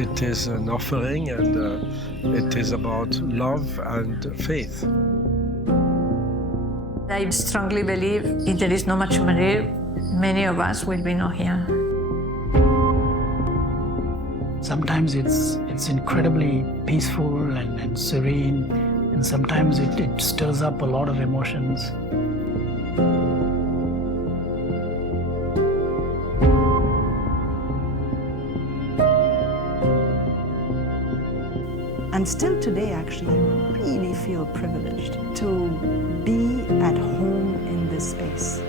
It is an offering, and it is about love and faith. I strongly believe if there is no Matrimandir, many of us will be not here. Sometimes it's incredibly peaceful and serene, and sometimes it stirs up a lot of emotions. And still today, actually, I really feel privileged to be at home in this space.